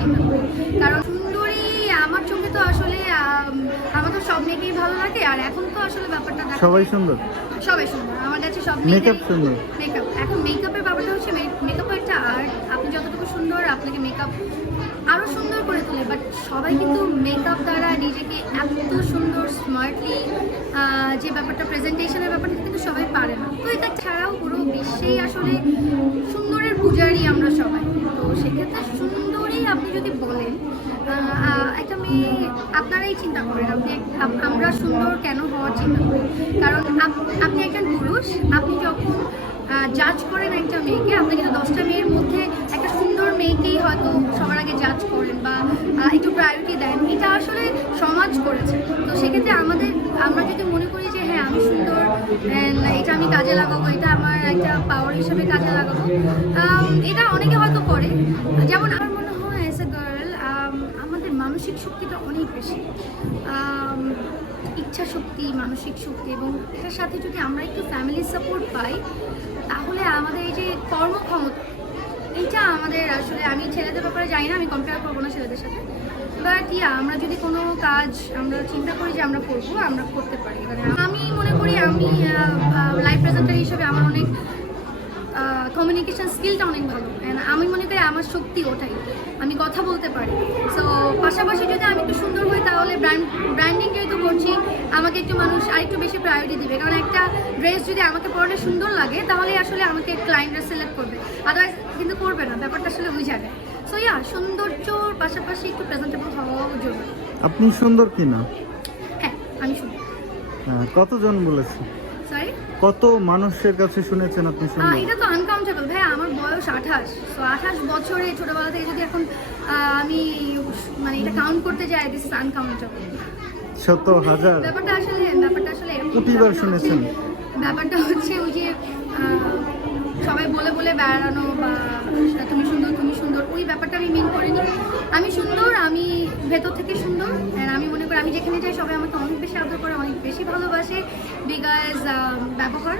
চিন্তা করি। কারণ সুন্দরী আমার চোখে তো আসলে আমার তো সব মেয়েকেই ভালো লাগে আর এখন তো আসলে ব্যাপারটা সবাই সুন্দর? সবাই সুন্দর। আমার কাছে সব Makeup সুন্দর। মেকআপ এখন মেকআপের ব্যাপারটা হচ্ছে মেকআপ একটা আর্ট আপনি যতটুকু সুন্দর আপনাকে মেকআপ আরও সুন্দর করে তোলে। বাট সবাই কিন্তু মেকআপ দ্বারা নিজেকে এত সুন্দর স্মার্টলি যে ব্যাপারটা প্রেজেন্টেশনের ব্যাপারটা কিন্তু সবাই পারে না। তো এটা ছাড়াও পুরো বিশ্বেই আসলে সুন্দরের পূজারই আমরা সবাই। তো সেক্ষেত্রে সুন্দরী আপনি যদি বলেন একটা মেয়ে আপনারাই চিন্তা করেন, আপনি আমরা সুন্দর কেন হওয়ার চিন্তা করি? কারণ আপনি একজন পুরুষ, আপনি যখন জাজ করেন একটা মেয়েকে, আপনি কিন্তু দশটা মেয়ের মধ্যে একটা সুন্দর মেয়েকেই হয়তো সবার আগে জাজ করেন বা একটু প্রায়োরিটি দেন। এটা আসলে সমাজ করেছে। তো সেক্ষেত্রে আমাদের, আমরা যদি মনে করি যে হ্যাঁ আমি সুন্দর এটা আমি কাজে লাগাবো, এটা আমার একটা পাওয়ার হিসেবে কাজে লাগাবো এটা অনেকে হয়তো করে। যেমন আমার মনে হয় অ্যাজ এ গার্ল আমাদের মানসিক শক্তিটা অনেক বেশি। ইচ্ছা শক্তি, মানসিক শক্তি এবং এটার সাথে যদি আমরা একটু ফ্যামিলি সাপোর্ট পাই, তাহলে আমাদের এই যে কর্মক্ষমতা, এইটা আমাদের আসলে, আমি ছেলেদের ব্যাপারে জানি না, আমি কম্পেয়ার করব না ছেলেদের সাথে। বাট ইয়া আমরা যদি কোনো কাজ, আমরা চিন্তা করি যে আমরা করব, আমরা করতে পারি। আমি মনে করি আমি লাইফ প্রেজেন্টার হিসেবে আমার অনেক কমিউনিকেশন স্কিলটা অনেক ভালো। আমি মনে করি আমার শক্তি ওটাই। আমি কথা বলতে পারি। সো পাশাপাশি যদি আমি একটু সুন্দর হই তাহলে ব্র্যান্ড ব্র্যান্ডিং যেহেতু করছি আমাকে একটু মানুষ আরেকটু বেশি প্রায়োরিটি দিবে। কারণ একটা ড্রেস যদি আমাকে পরলে সুন্দর লাগে তাহলে আসলে আমাকে ক্লায়েন্টরা সিলেক্ট করবে। আদারওয়াইজ কিন্তু করবে না। ব্যাপারটা আসলে বুঝা যায় সো ইয়া সৌন্দর্যর পাশাপাশি একটু প্রেজেন্টেবল হওয়াও জরুরি। আপনি সুন্দর কিনা? হ্যাঁ আমি সুন্দর। হ্যাঁ, কতজন বলেছে? কত মানুষের কাছে শুনেছেন আপনি শুনুন এটা তো আনকাউন্টেবল ভাই আমার বয়স আঠাশ। তো আঠাশ বছরে ছোটবেলা থেকে যদি এখন আমি মানে এটা কাউন্ট করতে যাই দিস ইজ আনকাউন্টেবল শত হাজার। ব্যাপারটা আসলে ব্যাপারটা আসলে এরকম। কোটিবার শুনেছেন? ব্যাপারটা হচ্ছে ওই যে সবাই বলে বলে বেড়ানো বা তুমি সুন্দর ওই ব্যাপারটা আমি মিন করিনি আমি সুন্দর আমি ভেতর থেকে সুন্দর আমি মনে করি আমি যেখানে যাই সবাই আমাকে অনেক বেশি আদর করে অনেক বেশি ভালোবাসে। বিকজ ব্যবহার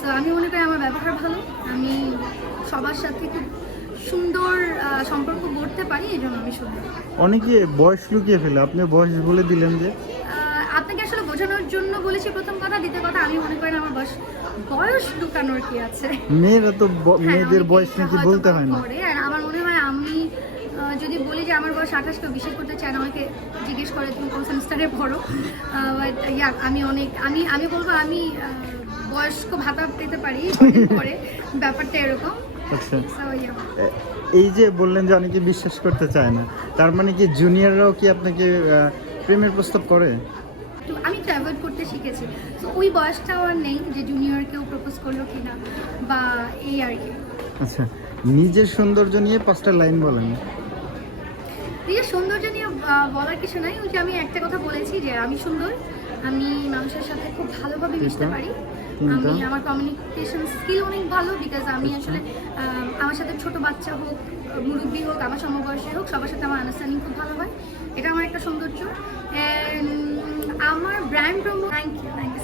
তো আমি মনে করি আমার ব্যবহার ভালো। আমি সবার সাথে খুব সুন্দর সম্পর্ক গড়তে পারি এই জন্য আমি সুন্দর। অনেকে বয়স লুকিয়ে ফেলে আপনি বয়স বলে দিলেন যে? আপনাকে আসলে বোঝানোর জন্য বলেছি প্রথম কথা দ্বিতীয় কথা আমি মনে করি আমার বয়স বয়স লুকানোর কি আছে? মেয়েরা তো হ্যাঁ, মেয়েদের বয়স নাকি বলতে হয় না। আর আমার মনে যদি বলি যে আমার বয়স আঠাশ কেউ বিশ্বাস করতে চায় না আমাকে জিজ্ঞেস করে তুমি কোন সেমিস্টারে পড়ো? বাট ইয়া আমি অনেক আমি আমি বলব আমি বয়স্ক ভাতা পেতে পারি পরে। ব্যাপারটা এরকম। আচ্ছা। এই যে বললেন যে অনেকে বিশ্বাস করতে চায় না তার মানে কি জুনিয়ররাও কি আপনাকে প্রেমের প্রস্তাব করে? আমি তো অ্যাভয়েড করতে শিখেছি। তো ওই বয়সটাও আর নেই যে জুনিয়র কেউ প্রপোজ করল কিনা বা এই আর কি। আচ্ছা নিজের সৌন্দর্য নিয়ে পাঁচটা লাইন বলেন। নিজের সৌন্দর্য নিয়ে বলার কিছু নাই। ওই যে আমি একটা কথা বলেছি যে আমি সুন্দর। আমি মানুষের সাথে খুব ভালোভাবে মিশতে পারি। আমি আমার কমিউনিকেশন স্কিল অনেক ভালো বিকজ আমি আচ্ছা। আসলে আমার সাথে ছোট বাচ্চা হোক মুরব্বী হোক আমার সমবয়সী হোক সবার সাথে আমার আন্ডারস্ট্যান্ডিং খুব ভালো হয়। এটা আমার একটা সৌন্দর্য। আমার brand promo thank you thank you